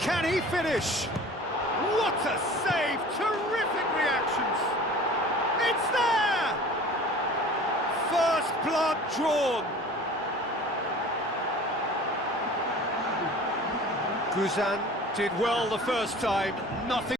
Can he finish? What a save! Terrific reactions! It's there! First blood drawn. Guzan did well the first time, nothing.